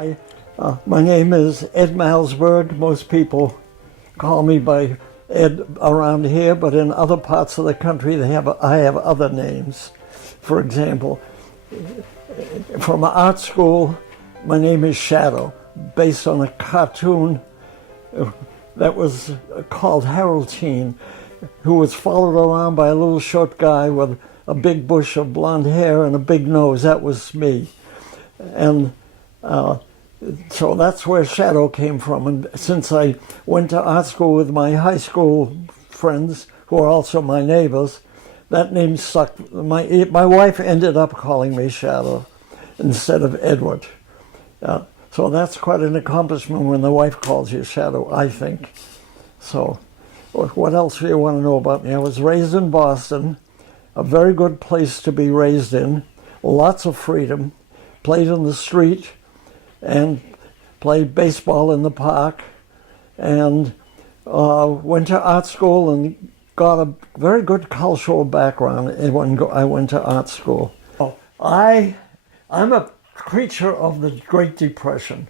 Hi, my name is Ed Malsberg. Most people call me by Ed around here, but in other parts of the country I have other names. For example, from art school, my name is Shadow, based on a cartoon that was called Harold-Teen, who was followed around by a little short guy with a big bush of blonde hair and a big nose. That was me. And so that's where Shadow came from. And since I went to art school with my high school friends, who are also my neighbors, that name stuck. My wife ended up calling me Shadow instead of Edward. So that's quite an accomplishment when the wife calls you Shadow, I think. So what else do you want to know about me? I was raised in Boston, a very good place to be raised in, lots of freedom, played in the street, and played baseball in the park, and went to art school and got a very good cultural background when I went to art school. I'm a creature of the Great Depression.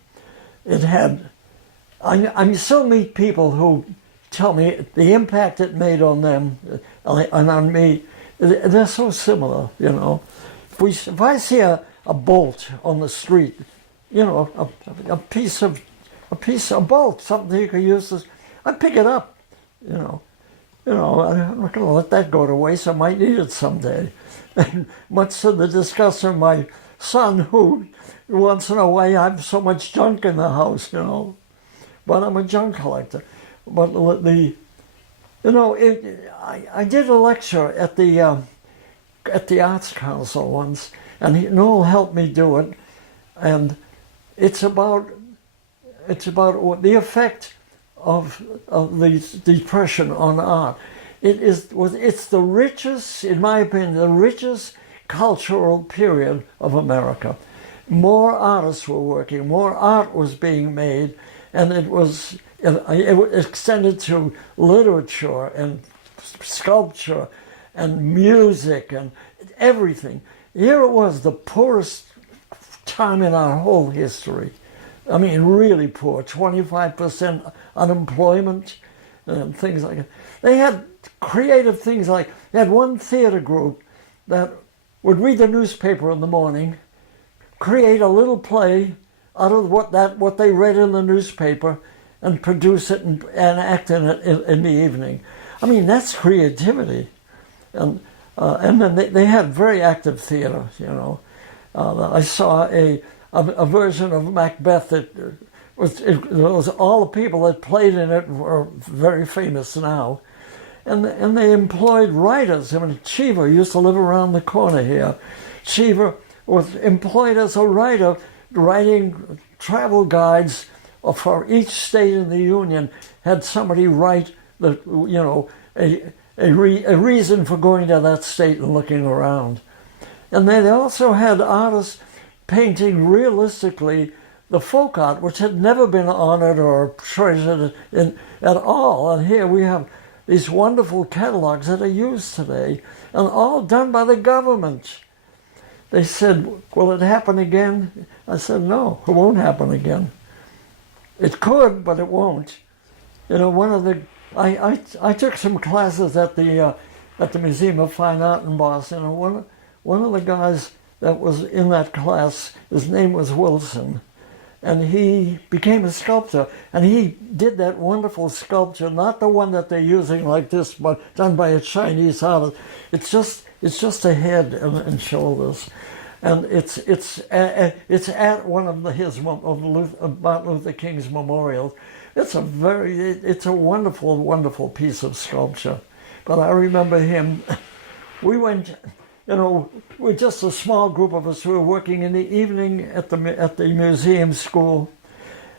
I still meet people who tell me the impact it made on them and on me. They're so similar, you know. If I see a bolt on the street, you know, a piece of bolt, something you could use, I pick it up, you know. I'm not going to let that go to waste. I might need it someday. And much to the disgust of my son, who wants to know why I have so much junk in the house, you know. But I'm a junk collector. But I did a lecture at the Arts Council once, and Noel helped me do it, and it's about the effect of the Depression on art. It's the richest, in my opinion, the richest cultural period of America. More artists were working, more art was being made, and it extended to literature and sculpture and music and everything. Here it was, the poorest time in our whole history. I mean, really poor, 25% unemployment and things like that. They had creative things like, they had one theater group that would read the newspaper in the morning, create a little play out of what they read in the newspaper, and produce it and act in it in the evening. I mean, that's creativity. And then they had very active theater, you know. I saw a version of Macbeth that was all the people that played in it were very famous now. And they employed writers. I mean, Cheever used to live around the corner here. Cheever was employed as a writer, writing travel guides for each state in the Union, had somebody write a reason for going to that state and looking around. And they also had artists painting realistically the folk art, which had never been honored or treasured at all. And here we have these wonderful catalogs that are used today, and all done by the government. They said, will it happen again? I said, no, it won't happen again. It could, but it won't. You know, I took some classes at the Museum of Fine Art in Boston, and one of the guys that was in that class, his name was Wilson, and he became a sculptor, and he did that wonderful sculpture, not the one that they're using like this, but done by a Chinese artist. It's just a head and shoulders, and it's at one of Martin Luther King's memorials. It's a wonderful, wonderful piece of sculpture. But I remember him. We went, you know, we're just a small group of us who were working in the evening at the museum school,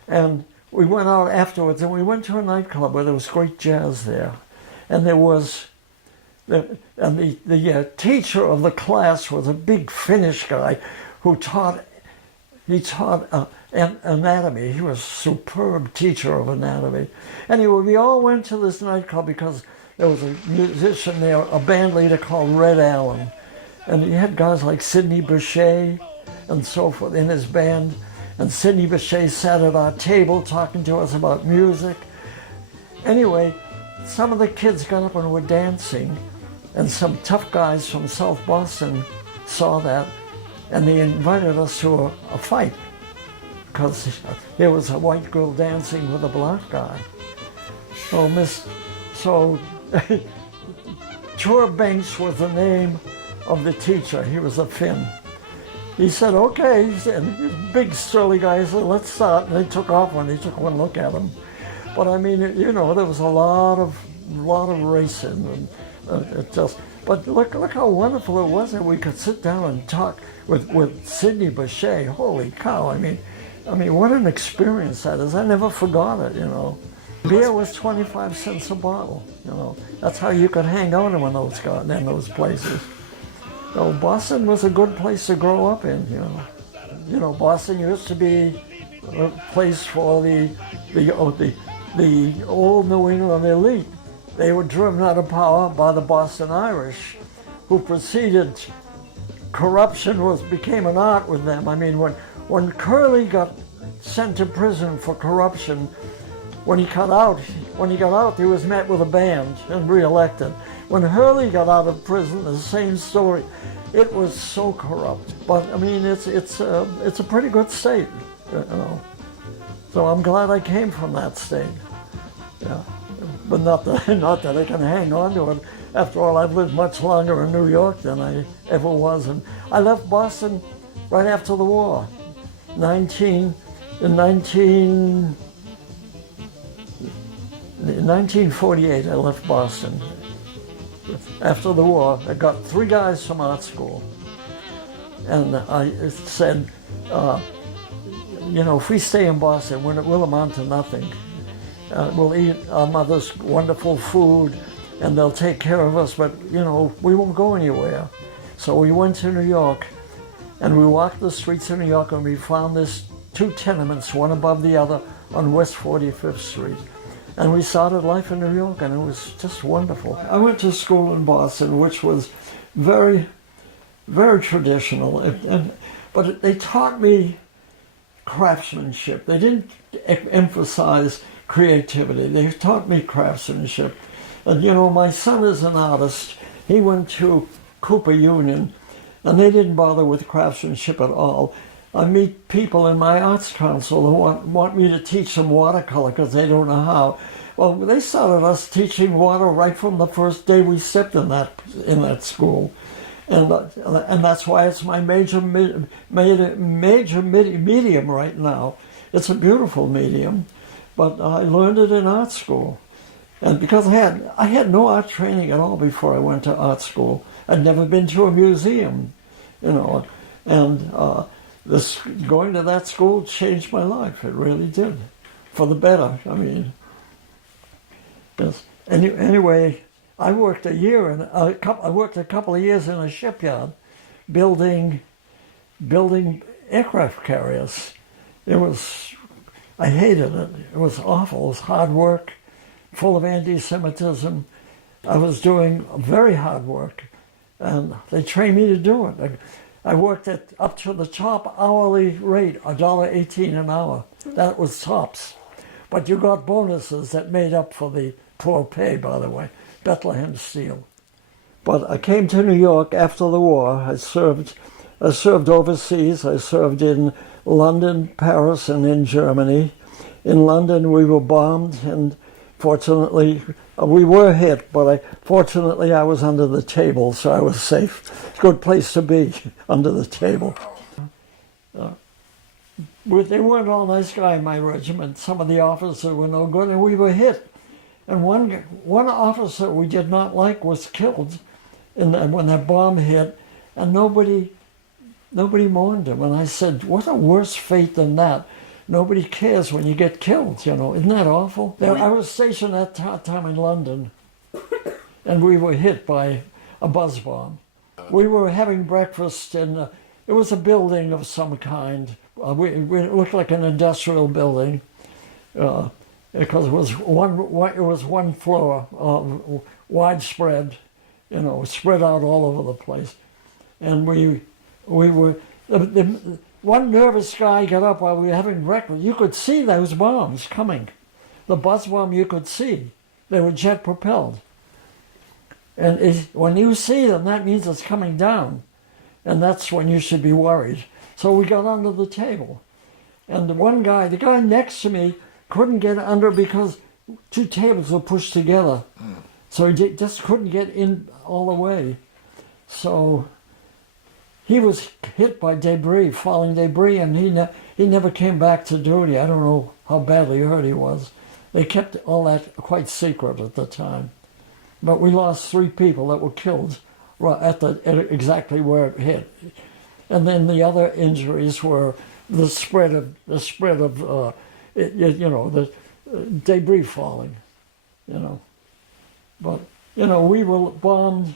and we went out afterwards, and we went to a nightclub where there was great jazz there, and there was the teacher of the class was a big Finnish guy who taught anatomy. He was a superb teacher of anatomy. Anyway, we all went to this nightclub because there was a musician there, a band leader called Red Allen. And he had guys like Sidney Bechet and so forth in his band. and Sidney Bechet sat at our table talking to us about music. Anyway, some of the kids got up and were dancing, and some tough guys from South Boston saw that, and they invited us to a fight, because there was a white girl dancing with a black guy. So Tor Banks was the name of the teacher. He was a Finn. He said, okay, he said, big surly guy, he said, let's start. And they took off when he took one look at him. But I mean, you know, there was a lot of racing. And but look how wonderful it was that we could sit down and talk with Sidney Bechet. Holy cow, I mean, what an experience that is. I never forgot it, you know. Beer was 25 cents a bottle, you know. That's how you could hang out in those places. So Boston was a good place to grow up in, you know. You know, Boston used to be a place for the old New England elite. They were driven out of power by the Boston Irish, who proceeded. Corruption became an art with them. I mean, when Curley got sent to prison for corruption, when he got out, he was met with a band and reelected. When Hurley got out of prison, the same story. It was so corrupt. But I mean, it's a pretty good state, you know. So I'm glad I came from that state. Yeah, but not that I can hang on to it. After all, I've lived much longer in New York than I ever was, and I left Boston right after the war. In 1948, I left Boston. After the war, I got 3 guys from art school. And I said, you know, if we stay in Boston, we'll amount to nothing. We'll eat our mother's wonderful food, and they'll take care of us, but, you know, we won't go anywhere. So we went to New York, and we walked the streets of New York, and we found these 2 tenements, one above the other, on West 45th Street. And we started life in New York, and it was just wonderful. I went to school in Boston, which was very, very traditional. But they taught me craftsmanship. They didn't emphasize creativity. They taught me craftsmanship. And you know, my son is an artist. He went to Cooper Union, and they didn't bother with craftsmanship at all. I meet people in my arts council who want me to teach them watercolor because they don't know how. Well, they started us teaching water right from the first day we stepped in that school, and that's why it's my major medium right now. It's a beautiful medium, but I learned it in art school, and because I had no art training at all before I went to art school. I'd never been to a museum, you know, and going to that school changed my life. It really did, for the better. I mean, yes. Anyway, I worked I worked a couple of years in a shipyard, building aircraft carriers. I hated it. It was awful. It was hard work, full of anti-Semitism. I was doing very hard work, and they trained me to do it. I worked up to the top hourly rate, $1.18 an hour. That was tops. But you got bonuses that made up for the poor pay, by the way. Bethlehem Steel. But I came to New York after the war. I served overseas. I served in London, Paris, and in Germany. In London, we were bombed, and fortunately, we were hit, but fortunately I was under the table, so I was safe. Good place to be, under the table. They weren't all nice guys in my regiment. Some of the officers were no good, and we were hit. And one officer we did not like was killed when that bomb hit, and nobody mourned him. And I said, what a worse fate than that. Nobody cares when you get killed, you know. Isn't that awful? I was stationed at that time in London, and we were hit by a buzz bomb. We were having breakfast, and it was a building of some kind. It looked like an industrial building, because it was one floor, widespread, you know, spread out all over the place. And we were one nervous guy got up while we were having breakfast. You could see those bombs coming. The buzz bomb you could see. They were jet propelled. And when you see them, that means it's coming down. And that's when you should be worried. So we got under the table. And the guy next to me couldn't get under because 2 tables were pushed together. So he just couldn't get in all the way. So he was hit by debris, falling debris, and he never came back to duty. I don't know how badly hurt he was. They kept all that quite secret at the time. But we lost 3 people that were killed at exactly where it hit. And then the other injuries were the spread of the debris falling, But, we were bombed.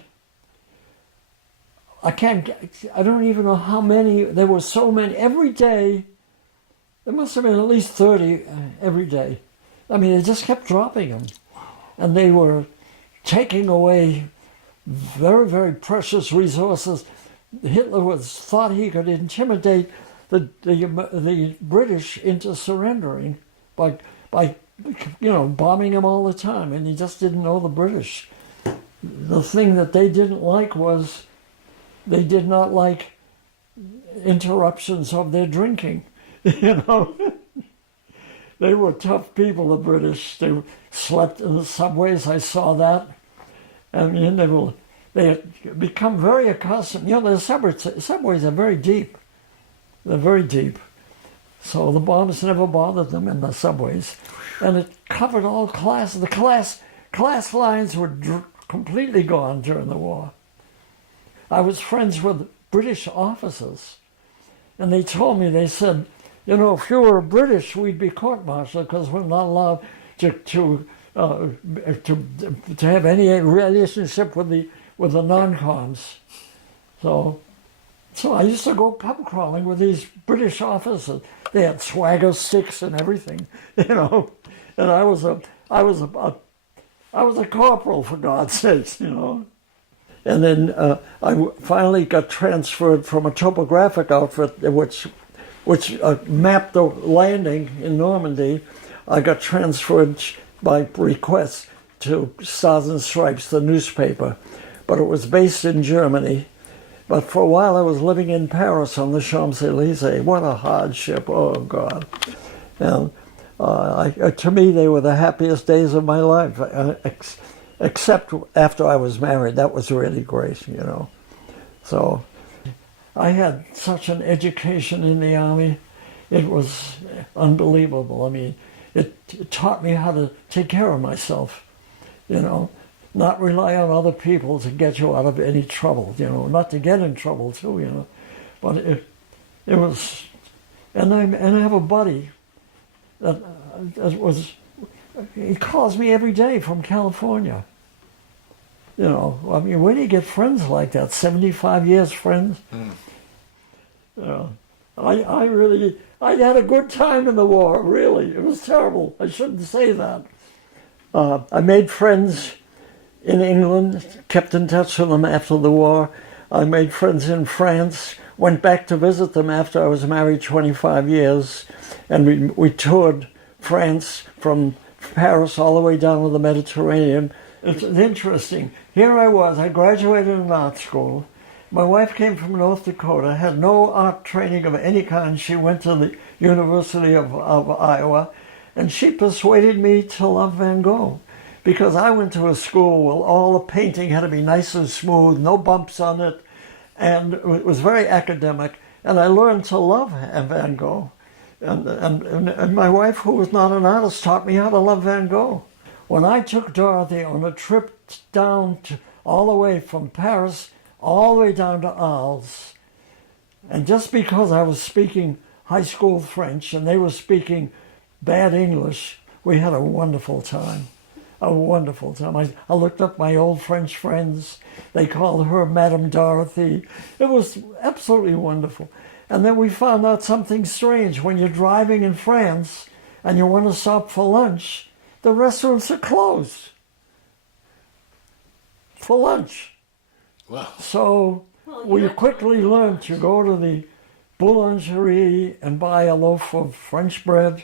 I don't even know how many, there were so many. Every day, there must have been at least 30 every day. I mean, they just kept dropping them. And they were taking away very, very precious resources. Hitler thought he could intimidate the British into surrendering by bombing them all the time, and he just didn't know the British. The thing that they didn't like was they did not like interruptions of their drinking. They were tough people, the British. They slept in the subways. I saw that. I mean, they had become very accustomed. The subways are very deep. They're very deep. So the bombs never bothered them in the subways. And it covered all classes. The class lines were completely gone during the war. I was friends with British officers. And they told me, they said, if you were British, we'd be court-martialed because we're not allowed to have any relationship with the non-coms. So I used to go pub crawling with these British officers. They had swagger sticks and everything, And I was a corporal, for God's sakes, And then I finally got transferred from a topographic outfit, which mapped the landing in Normandy. I got transferred by request to Stars and Stripes, the newspaper, but it was based in Germany. But for a while I was living in Paris on the Champs-Élysées. What a hardship, oh God. And to me, they were the happiest days of my life, except after I was married. That was really great, So I had such an education in the Army. It was unbelievable. I mean, it taught me how to take care of myself, not rely on other people to get you out of any trouble, not to get in trouble too, But it was, and I have a buddy that he calls me every day from California. I mean, where do you get friends like that? 75 years friends? I had a good time in the war, really. It was terrible. I shouldn't say that. I made friends in England, kept in touch with them after the war. I made friends in France, went back to visit them after I was married 25 years, and we toured France from Paris all the way down to the Mediterranean. It's interesting. Here I graduated in art school. My wife came from North Dakota, had no art training of any kind. She went to the University of Iowa, and she persuaded me to love Van Gogh, because I went to a school where all the painting had to be nice and smooth, no bumps on it, and it was very academic, and I learned to love Van Gogh. And my wife, who was not an artist, taught me how to love Van Gogh. When I took Dorothy on a trip down all the way from Paris all the way down to Arles, and just because I was speaking high school French and they were speaking bad English, we had a wonderful time. A wonderful time. I looked up my old French friends. They called her Madame Dorothy. It was absolutely wonderful. And then we found out something strange. When you're driving in France and you want to stop for lunch, the restaurants are closed for lunch. Wow. So we quickly learned to go to boulangerie and buy a loaf of French bread.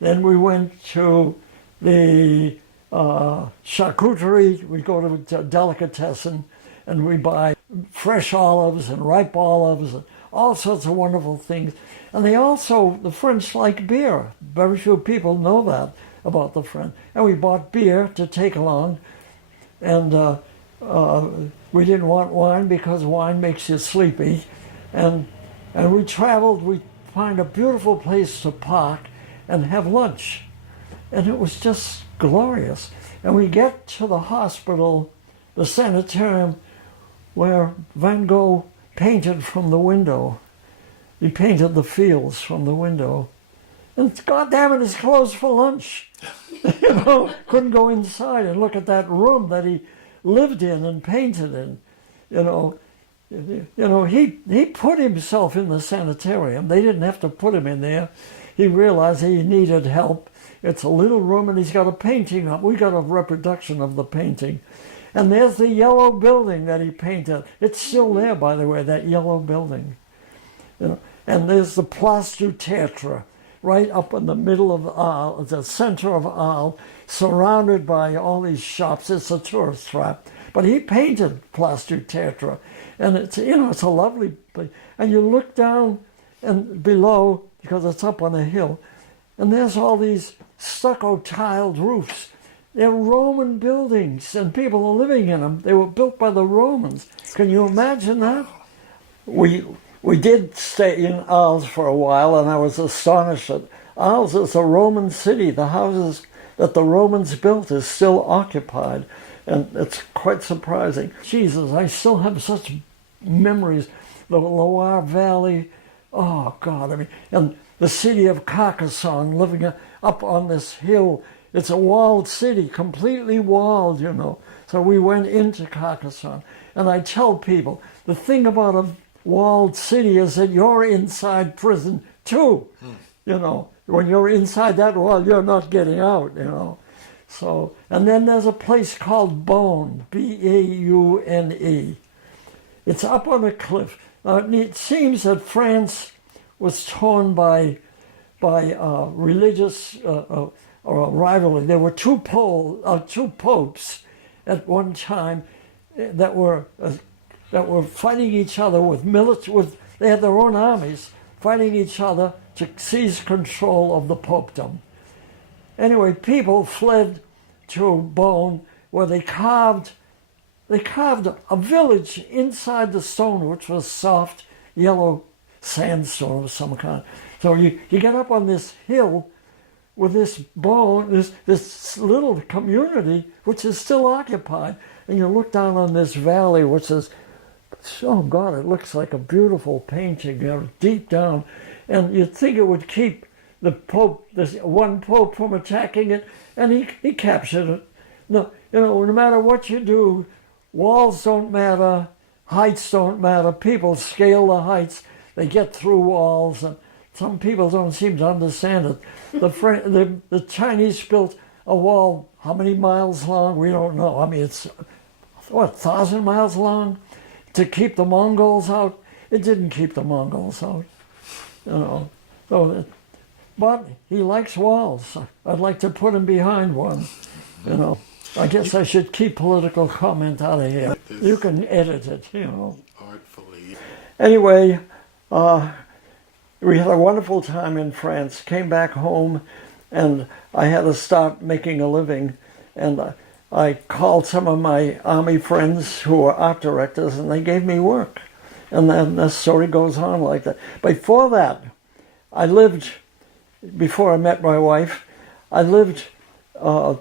Then we went to the charcuterie. We go to a delicatessen and we buy fresh olives and ripe olives and all sorts of wonderful things. And the French like beer. Very few people know that about the French. And we bought beer to take along. And we didn't want wine because wine makes you sleepy. And we traveled, we find a beautiful place to park and have lunch. And it was just glorious. And we get to the hospital, the sanitarium, where Van Gogh painted from the window. He painted the fields from the window. And God damn it, it's closed for lunch. Couldn't go inside and look at that room that he lived in and painted in. He put himself in the sanitarium. They didn't have to put him in there. He realized he needed help. It's a little room and he's got a painting up. We got a reproduction of the painting. And there's the yellow building that he painted. It's still there, by the way, that yellow building. And there's the Place du Theatre, right up in the middle of Arles, the center of Arles, surrounded by all these shops. It's a tourist trap. But he painted Place du Theatre. And it's a lovely place. And you look down and below, because it's up on a hill, and there's all these stucco tiled roofs. They're Roman buildings, and people are living in them. They were built by the Romans. Can you imagine that? We did stay in Arles for a while, and I was astonished that Arles is a Roman city. The houses that the Romans built is still occupied, and it's quite surprising. Jesus, I still have such memories. The Loire Valley, oh God, and the city of Carcassonne, living up on this hill. It's a walled city, completely walled, So we went into Carcassonne. And I tell people, the thing about a walled city is that you're inside prison too. When you're inside that wall, you're not getting out, So, and then there's a place called Beaune, B-A-U-N-E. It's up on a cliff. It seems that France was torn by religious rivalry. There were two popes at one time that were fighting each other they had their own armies fighting each other to seize control of the popedom. Anyway, people fled to Beaune, where they carved a village inside the stone, which was soft yellow sandstone of some kind. So you get up on this hill with this Beaune, this little community, which is still occupied, and you look down on this valley, which is, oh God, it looks like a beautiful painting, deep down, and you'd think it would keep the Pope, this one Pope, from attacking it, and he captured it. No, no matter what you do, walls don't matter, heights don't matter. People scale the heights, they get through walls, and some people don't seem to understand it. The Chinese built a wall, how many miles long? We don't know. It's, 1,000 miles long to keep the Mongols out? It didn't keep the Mongols out, So, but he likes walls. I'd like to put him behind one, I guess I should keep political comment out of here. You can edit it, Artfully. Anyway, we had a wonderful time in France, came back home, and I had to start making a living. And I called some of my Army friends who were art directors, and they gave me work. And then the story goes on like that. Before that, before I met my wife, I lived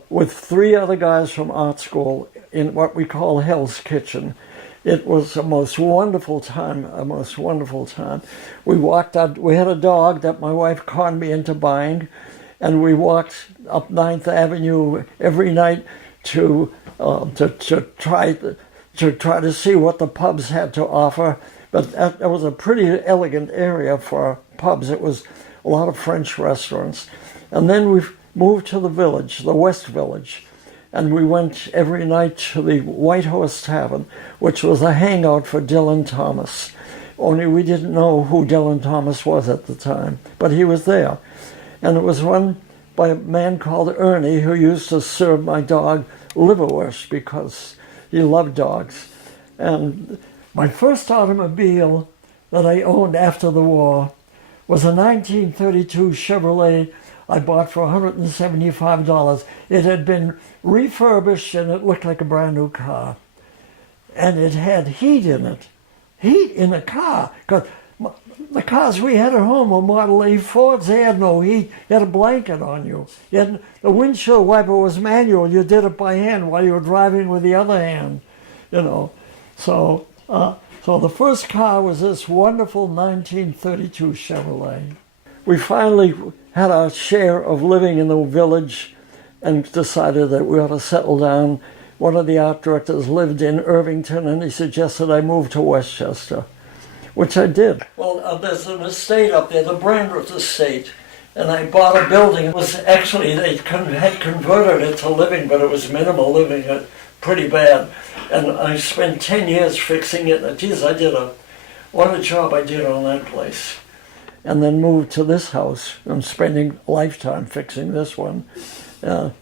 with 3 other guys from art school in what we call Hell's Kitchen. It was a most wonderful time, We walked out, we had a dog that my wife conned me into buying, and we walked up 9th Avenue every night to try to see what the pubs had to offer. But that was a pretty elegant area for pubs. It was a lot of French restaurants. And then we moved to the village, the West Village, and we went every night to the White Horse Tavern, which was a hangout for Dylan Thomas. only we didn't know who Dylan Thomas was at the time, but he was there. And it was run by a man called Ernie, who used to serve my dog liverwurst because he loved dogs. And my first automobile that I owned after the war was a 1932 Chevrolet I bought for $175. It had been refurbished and it looked like a brand new car. And it had heat in it. Heat in the car. Because the cars we had at home were Model A Fords. They had no heat. You had a blanket on you. The windshield wiper was manual. You did it by hand while you were driving with the other hand. You know. So the first car was this wonderful 1932 Chevrolet. We finally had our share of living in the village and decided that we ought to settle down. One of the art directors lived in Irvington, and he suggested I move to Westchester, which I did. Well, there's an estate up there, the Brandreth Estate, and I bought a building. It was actually, they had converted it to living, but it was minimal living, pretty bad. And I spent 10 years fixing it. Geez, what a job I did on that place. And then moved to this house. I'm spending a lifetime fixing this one. But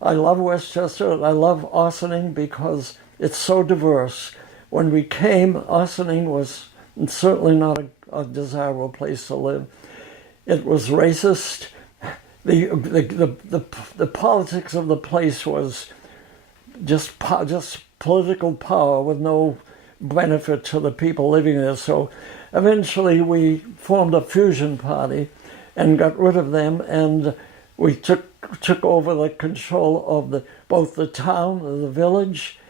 I love Westchester, and I love Ossining because it's so diverse. When we came, Ossining was certainly not a desirable place to live. It was racist. The politics of the place was just political power with no benefit to the people living there. So eventually we formed a fusion party and got rid of them, and we took over the control of both the town, the village,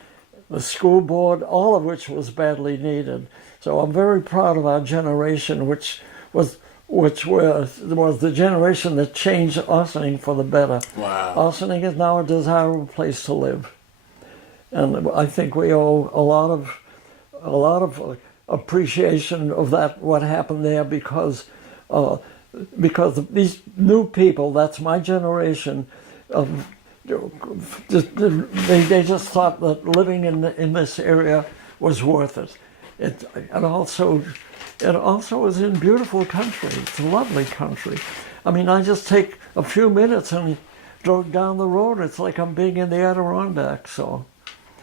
the school board, all of which was badly needed. So I'm very proud of our generation, which was the generation that changed Ossining for the better. Wow. Ossining is now a desirable place to live, and I think we owe a lot of appreciation of that, what happened there, because these new people, that's my generation, they just thought that living in this area was worth it. It also is in beautiful country. It's a lovely country. I mean, I just take a few minutes and drove down the road. It's like I'm being in the Adirondacks. So,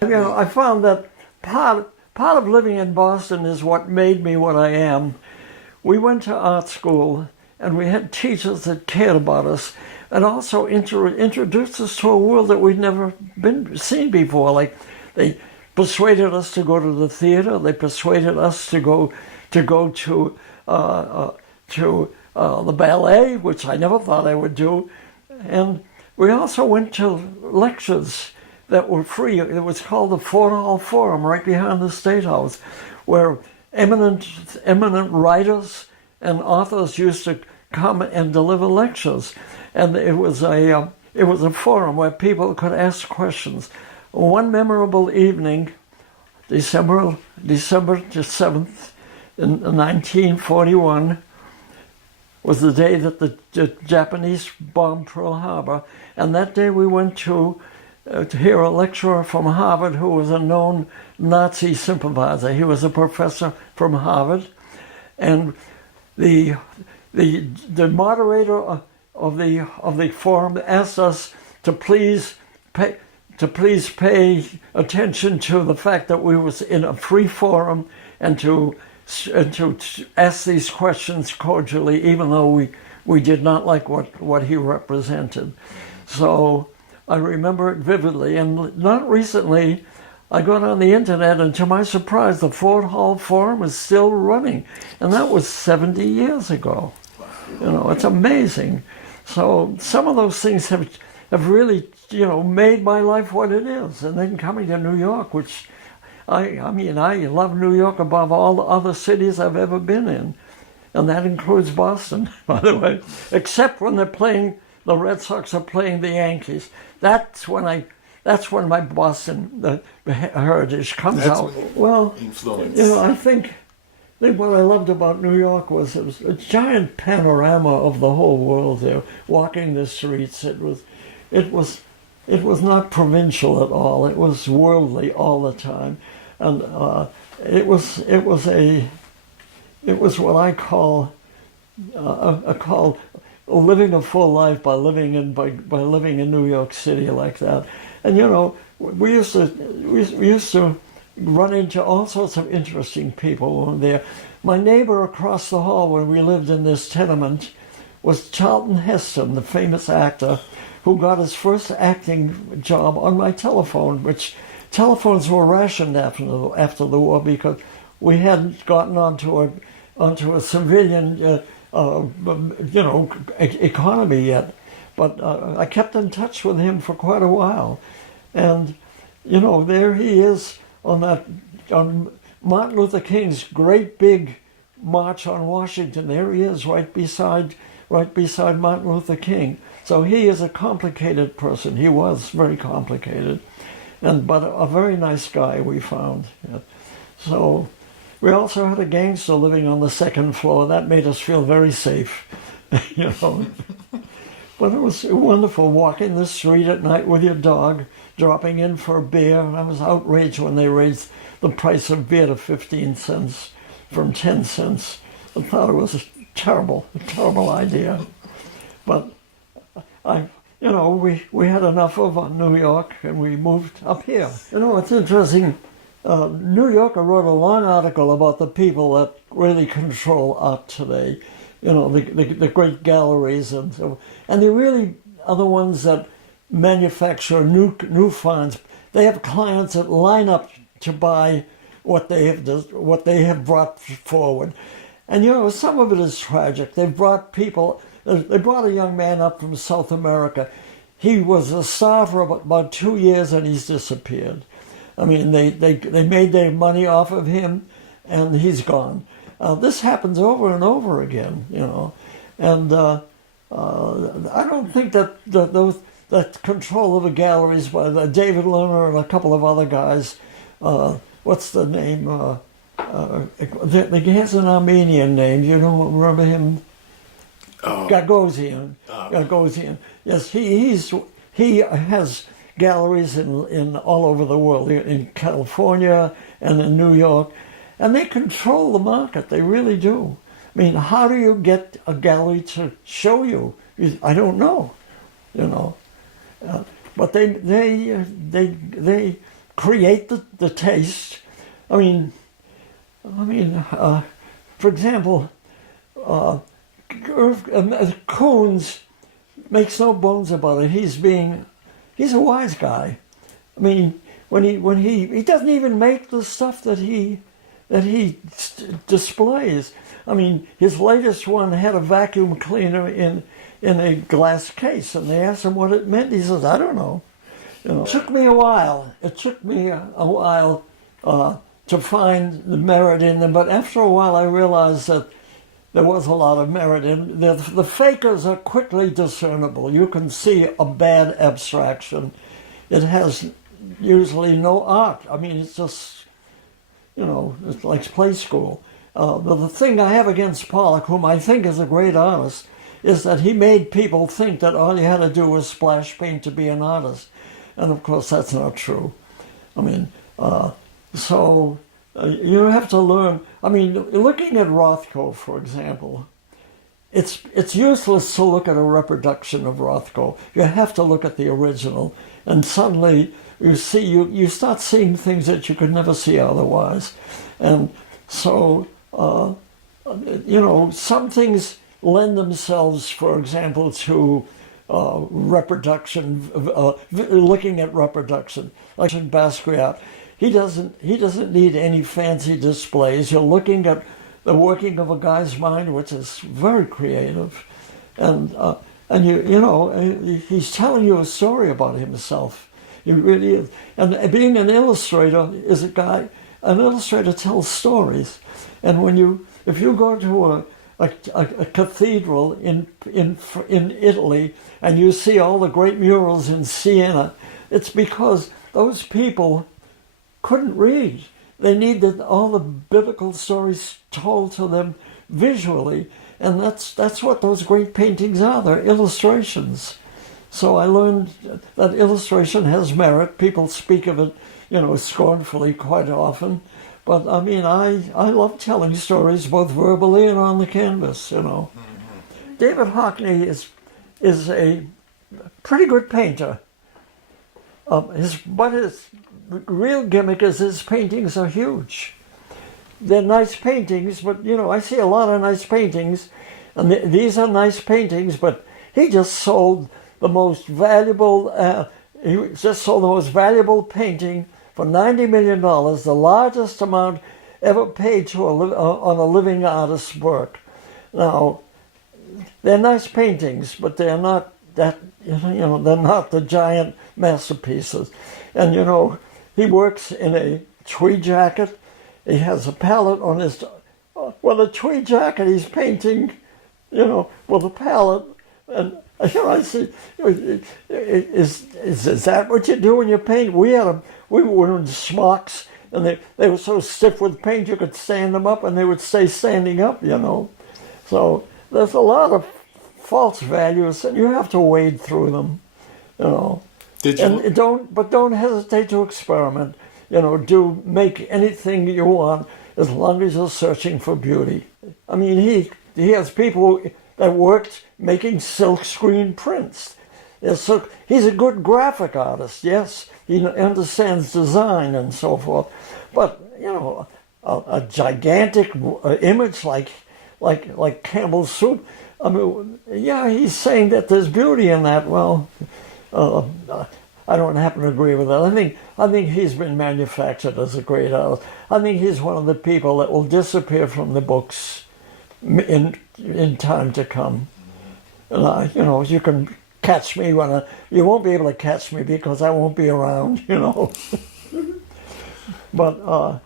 I found that part of living in Boston is what made me what I am. We went to art school, and we had teachers that cared about us, and also introduced us to a world that we'd never seen before. Like, they persuaded us to go to the theater. They persuaded us to go to the ballet, which I never thought I would do. And we also went to lectures that were free. It was called the Fort Hall Forum, right behind the State House, where eminent writers and authors used to come and deliver lectures. And it was a forum where people could ask questions. One memorable evening, December the 7th, in 1941, was the day that the Japanese bombed Pearl Harbor. And that day we went to hear a lecturer from Harvard who was a known Nazi sympathizer. He was a professor from Harvard, and the moderator of the forum asked us to please pay attention to the fact that we was in a free forum, and to ask these questions cordially, even though we did not like what he represented. So I remember it vividly. And not recently, I got on the internet, and to my surprise, the Fort Hall Forum is still running. And that was 70 years ago. It's amazing. So some of those things have really, made my life what it is. And then coming to New York, which I love New York above all the other cities I've ever been in. And that includes Boston, by the way. Except when the Red Sox are playing the Yankees. That's when my Boston heritage comes out. Well, influence. I think what I loved about New York was it was a giant panorama of the whole world there. Walking the streets, it was not provincial at all. It was worldly all the time. and it was what I call living a full life by living in New York City like that. And you know, we used to run into all sorts of interesting people when there. My neighbor across the hall when we lived in this tenement was Charlton Heston, the famous actor, who got his first acting job on my telephone, which telephones were rationed after the war because we hadn't gotten onto a civilian economy yet. But I kept in touch with him for quite a while. And, you know, there he is on Martin Luther King's great big march on Washington. There he is right beside Martin Luther King. So he is a complicated person. He was very complicated, but a very nice guy we found. Yeah. So we also had a gangster living on the second floor. That made us feel very safe, you know. But it was wonderful walking the street at night with your dog, dropping in for a beer. And I was outraged when they raised the price of beer to 15 cents from 10 cents. I thought it was a terrible idea. But we had enough of New York and we moved up here. You know, it's interesting. New Yorker wrote a long article about the people that really control art today. You know, the great galleries and they really are the ones that manufacture new finds. They have clients that line up to buy what they have brought forward. And you know, some of it is tragic. They brought a young man up from South America. He was a star for about 2 years and he's disappeared. I mean, they made their money off of him and he's gone. This happens over and over again, you know. And I don't think that control of the galleries by David Lerner and a couple of other guys, what's the name? He has an Armenian name. You don't remember him? Gagosian. Gagosian. Yes, he has galleries in all over the world, in California and in New York, and they control the market. They really do. I mean, how do you get a gallery to show you? I don't know, you know. But they create the taste. I mean, for example, Koons makes no bones about it. He's a wise guy. I mean, when he doesn't even make the stuff that he displays. I mean, his latest one had a vacuum cleaner in a glass case, and they asked him what it meant. He says, "I don't know." You know, it took me a while. To find the merit in them, but after a while I realized that there was a lot of merit in them. The fakers are quickly discernible. You can see a bad abstraction. It has usually no art. I mean, it's just, you know, it's like play school. But the thing I have against Pollock, whom I think is a great artist, is that he made people think that all you had to do was splash paint to be an artist. And of course that's not true. I mean, so you have to learn. I mean, looking at Rothko, for example, it's useless to look at a reproduction of Rothko. You have to look at the original, and suddenly you start seeing things that you could never see otherwise. And so you know, some things lend themselves, for example, to reproduction, looking at reproduction, like in Basquiat. He doesn't need any fancy displays. You're looking at the working of a guy's mind, which is very creative, and you know, he's telling you a story about himself. He really is. And being an illustrator is an illustrator tells stories, and if you go to a cathedral in Italy and you see all the great murals in Siena, it's because those people couldn't read. They needed all the biblical stories told to them visually, and that's what those great paintings are. They're illustrations. So I learned that illustration has merit. People speak of it scornfully quite often. But I mean, I love telling stories both verbally and on the canvas. David Hockney is a pretty good painter. His real gimmick is his paintings are huge. They're nice paintings, but I see a lot of nice paintings, and these are nice paintings. But he just sold the most valuable. He just sold the most valuable painting for $90 million, the largest amount ever paid to on a living artist's work. Now, they're nice paintings, but they're not that. They're not the giant masterpieces. And he works in a tweed jacket. He has a palette on his. Well, a tweed jacket. He's painting, with a palette, and I see. Is that what you do when you paint? We were in smocks, and they were so stiff with paint you could stand them up, and they would stay standing up. So there's a lot of false values, and you have to wade through them. Did you? And don't hesitate to experiment. Make anything you want as long as you're searching for beauty. I mean, he has people that worked making silkscreen prints. So he's a good graphic artist. Yes, he understands design and so forth. But a gigantic image like Campbell's soup. I mean, yeah, he's saying that there's beauty in that. Well, I don't happen to agree with that. I think he's been manufactured as a great artist. I think he's one of the people that will disappear from the books in time to come. And you can catch me you won't be able to catch me because I won't be around. But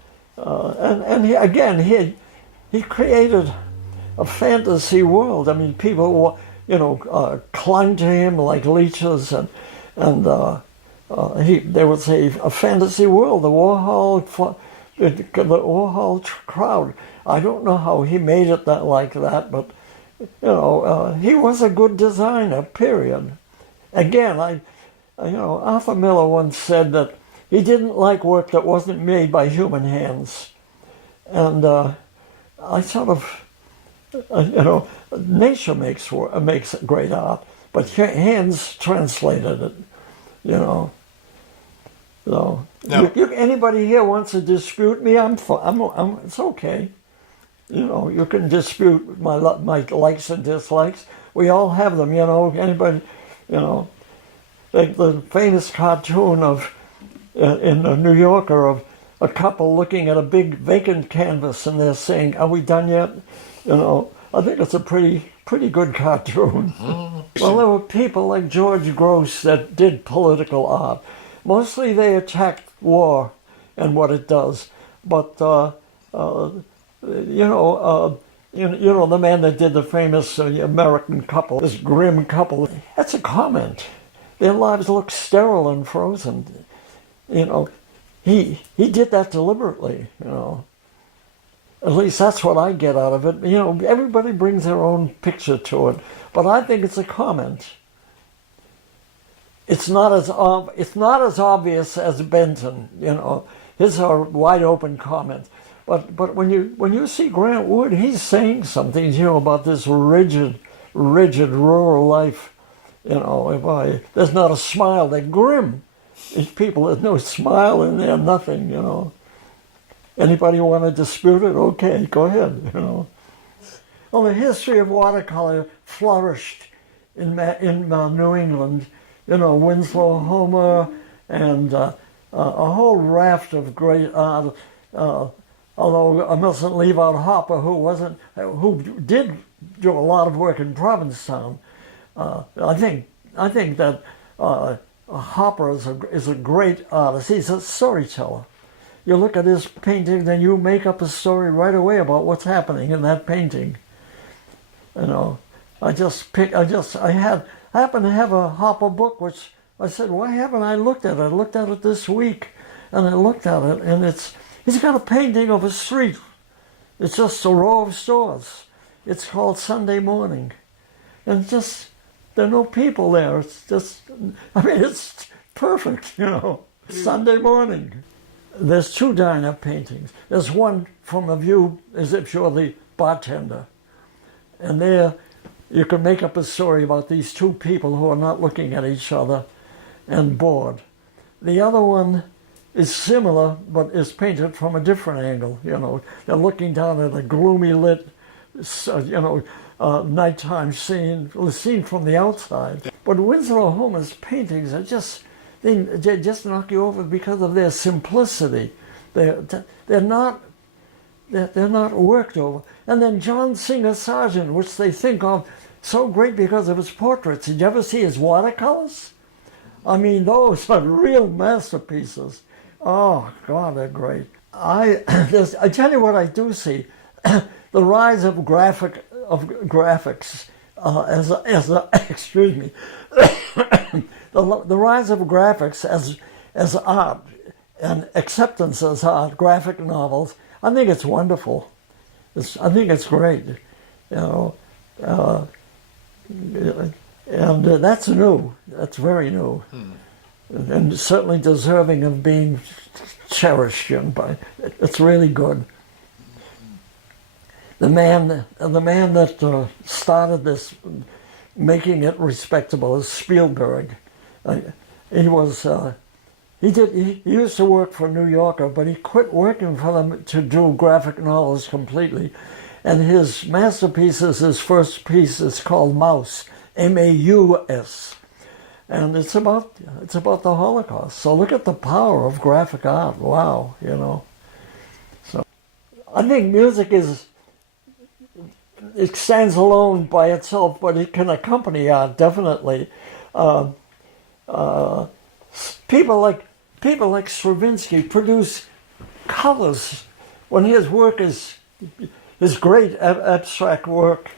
he created a fantasy world. I mean, people clung to him like leeches, and there was a fantasy world. The Warhol crowd. I don't know how he made it like that, but he was a good designer. Period. Again, Arthur Miller once said that he didn't like work that wasn't made by human hands, and I sort of, nature makes great art, but hands translated it. So, No. Anybody here wants to dispute me? It's okay. You can dispute my likes and dislikes. We all have them. Anybody, like the famous cartoon in the New Yorker of a couple looking at a big vacant canvas and they're saying, "Are we done yet?" I think it's a pretty good cartoon. Well, there were people like George Grosz that did political art. Mostly they attacked war and what it does. But, the man that did the famous American couple, this grim couple, that's a comment. Their lives look sterile and frozen. He did that deliberately, At least that's what I get out of it. Everybody brings their own picture to it, but I think it's a comment. It's not as obvious as Benton. His are wide open comments. But when you see Grant Wood, he's saying something about this rigid rural life. There's not a smile. They're grim. These people, there's no smile in there, nothing. Anybody want to dispute it? Okay, go ahead. Well, the history of watercolor flourished in New England. Winslow Homer and a whole raft of great art. Although I mustn't leave out Hopper, who did do a lot of work in Provincetown. I think that Hopper is a great artist. He's a storyteller. You look at his painting, then you make up a story right away about what's happening in that painting. I happened to have a Hopper book, which I said, why haven't I looked at it? I looked at it this week, and I looked at it, and he's got a painting of a street. It's just a row of stores. It's called Sunday Morning. And there are no people there. It's just, it's perfect, Sunday morning. There's two diner paintings. There's one from a view as if you're the bartender. And there you can make up a story about these two people who are not looking at each other and bored. The other one is similar, but is painted from a different angle. You know, they're looking down at a gloomy lit, nighttime scene from the outside. But Winslow Homer's paintings are just, they just knock you over because of their simplicity. They're not worked over. And then John Singer Sargent, which they think of so great because of his portraits. Did you ever see his watercolors? I mean, those are real masterpieces. Oh, God, they're great. I tell you what I do see. The rise of graphics excuse me, the rise of graphics as art and acceptance as art, graphic novels. I think it's wonderful. I think it's great, you know, and that's new. That's very new, and certainly deserving of being cherished. It's really good. The man that started this, making it respectable, is Spielberg. He used to work for New Yorker, but he quit working for them to do graphic novels completely. And his masterpiece his first piece is called Maus, M-A-U-S. And it's about the Holocaust. So look at the power of graphic art. Wow, you know. So I think music it stands alone by itself, but it can accompany art, definitely. People like Stravinsky produce colors. When his work his great abstract work,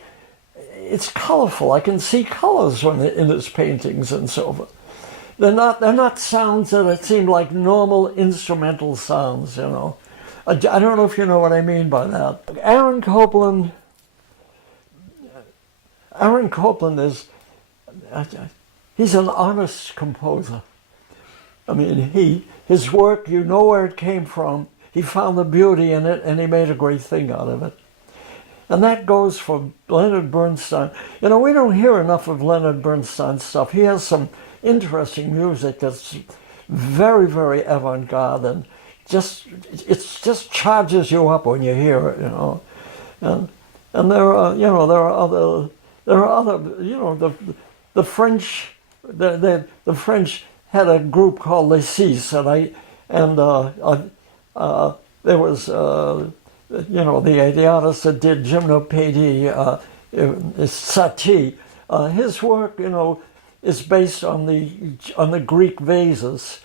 it's colorful. I can see colors in his paintings and so forth. They're not sounds that seem like normal instrumental sounds, you know. I don't know if you know what I mean by that. Aaron Copland he's an honest composer. I mean, his work, you know where it came from. He found the beauty in it, and he made a great thing out of it. And that goes for Leonard Bernstein. You know, we don't hear enough of Leonard Bernstein's stuff. He has some interesting music that's very, very avant-garde, and it just charges you up when you hear it, you know. And there are other, you know, the French, the French had a group called Les Six, there was, you know, the artist that did Gymnopédie, Satie. His work, you know, is based on the Greek vases,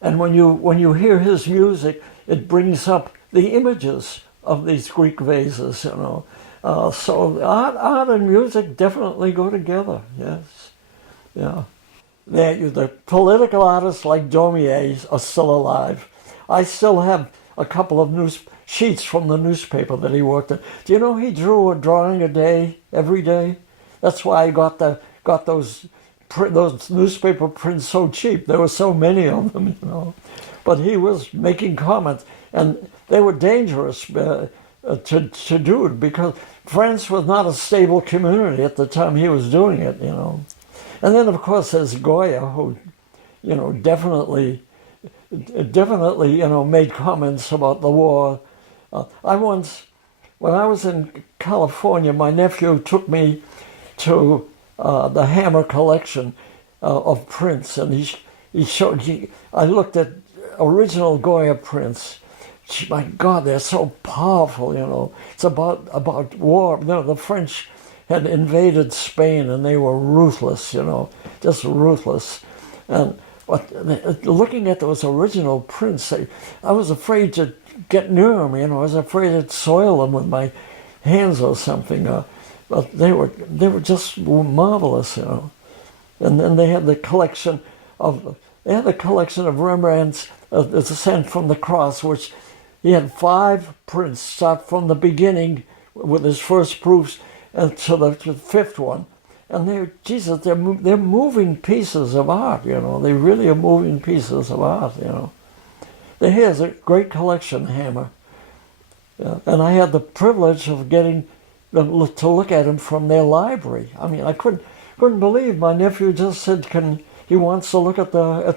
and when you hear his music, it brings up the images of these Greek vases, you know. So art and music definitely go together. Yes, yeah. The political artists like Daumier are still alive. I still have a couple of sheets from the newspaper that he worked at. Do you know he drew a drawing a day, every day? That's why I got those newspaper prints so cheap. There were so many of them, you know. But he was making comments, and they were dangerous to do it because France was not a stable community at the time he was doing it, you know. And then, of course, there's Goya, who, you know, definitely, you know, made comments about the war. When I was in California, my nephew took me to the Hammer collection of prints, and I looked at original Goya prints. My God, they're so powerful, you know. It's about war. You know, the French had invaded Spain, and they were ruthless, you know, just ruthless. And looking at those original prints, I was afraid to get near them, you know. I was afraid to soil them with my hands or something. But they were just marvelous, you know. And then they had the collection of Rembrandt's The Descent from the Cross, which he had 5 prints, start from the beginning with his first proofs to the 5th one. and they're moving pieces of art, you know. They really are moving pieces of art, you know. He has a great collection, Hammer. And I had the privilege of getting them to look at him from their library. I mean, I couldn't believe my nephew just said, he wants to look at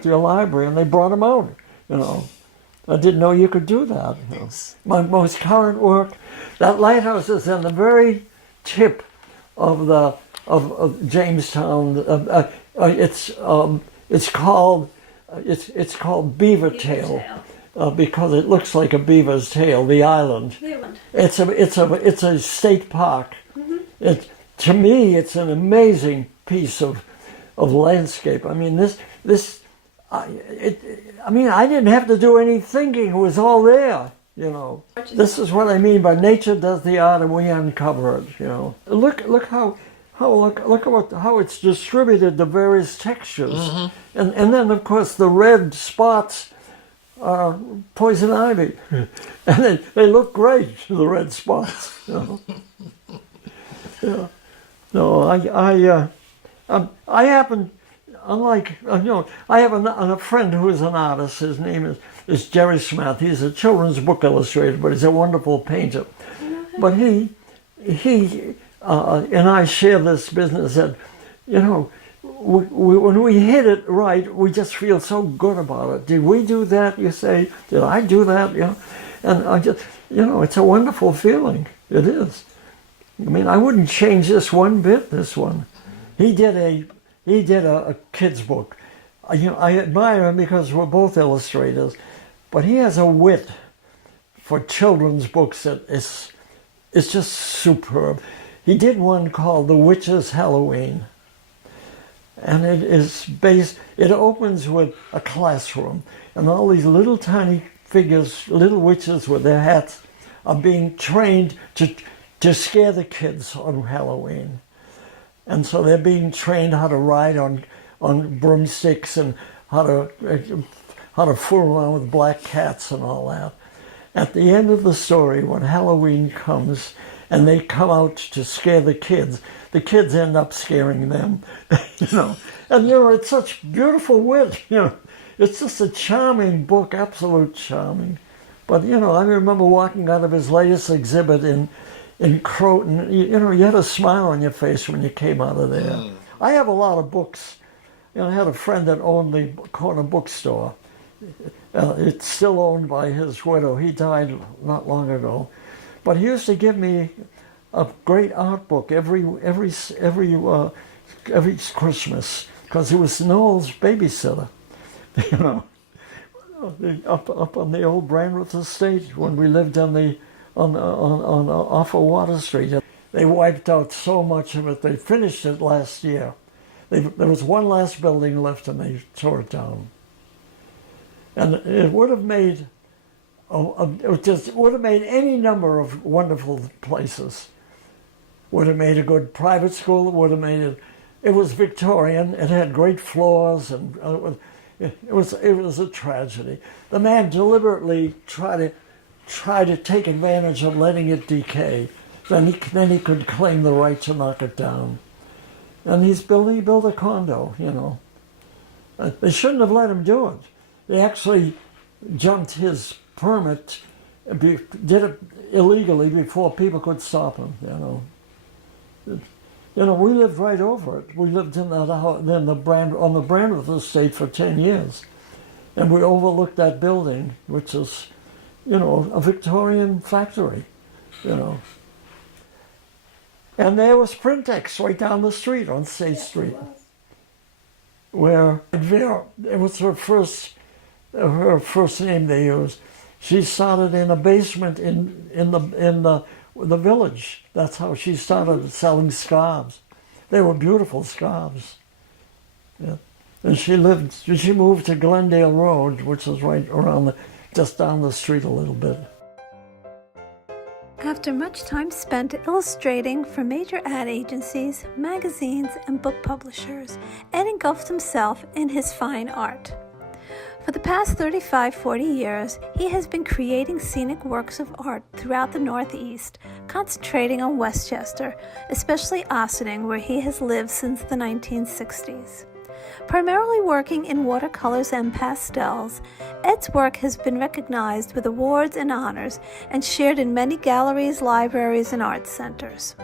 your library, and they brought him out, you know. I didn't know you could do that. You know. My most current work, that lighthouse is in the very tip of Jamestown. It's called Beaver Tail. Because it looks like a beaver's tail, the island. It's a state park. Mm-hmm. To me, it's an amazing piece of landscape. I mean, I didn't have to do any thinking; it was all there. You know, this is what I mean by nature does the art, and we uncover it. You know, look how it's distributed, the various textures, mm-hmm. and then of course the red spots. Poison ivy, and they look great. The red spots. You know? Yeah. No, I happen, unlike I have a friend who is an artist. His name is Jerry Smith. He's a children's book illustrator, but he's a wonderful painter. Mm-hmm. But he and I share this business that, you know. When we hit it right, we just feel so good about it. Did we do that? You say, did I do that? You know, and I just, it's a wonderful feeling. It is. I mean, I wouldn't change this one bit. This one, he did a kid's book. I admire him because we're both illustrators, but he has a wit for children's books that it's just superb. He did one called The Witch's Halloween. And it opens with a classroom, and all these little tiny figures, little witches with their hats, are being trained to scare the kids on Halloween. And so they're being trained how to ride on broomsticks and how to fool around with black cats and all that. At the end of the story, when Halloween comes, and they come out to scare the kids end up scaring them, you know. And, it's such beautiful wit, It's just a charming book, absolute charming. But, I remember walking out of his latest exhibit in Croton. You had a smile on your face when you came out of there. Mm. I have a lot of books. I had a friend that owned the corner bookstore. It's still owned by his widow. He died not long ago. But he used to give me a great art book every Christmas, because he was Noel's babysitter. Up on the old Brandreth estate when we lived on off of Water Street. They wiped out so much of it. They finished it last year. There was one last building left, and they tore it down. And it would have made. It would have made any number of wonderful places. Would have made a good private school. It would have made it. It was Victorian. It had great floors, and it was a tragedy. The man deliberately tried to take advantage of letting it decay. Then he could claim the right to knock it down. And he built a condo. They shouldn't have let him do it. They actually jumped his permit, did it illegally before people could stop him. We lived right over it. We lived in that house, on the Brandreth estate for 10 years, and we overlooked that building, which is, a Victorian factory, And there was Printex right down the street on State Street, where Vera, it was her first name they used. She started in a basement in the village. That's how she started selling scarves. They were beautiful scarves. Yeah. And she moved to Glendale Road, which is right around just down the street a little bit. After much time spent illustrating for major ad agencies, magazines, and book publishers, Ed engulfed himself in his fine art. For the past 35-40 years, he has been creating scenic works of art throughout the Northeast, concentrating on Westchester, especially Ossining, where he has lived since the 1960s. Primarily working in watercolors and pastels, Ed's work has been recognized with awards and honors and shared in many galleries, libraries, and art centers.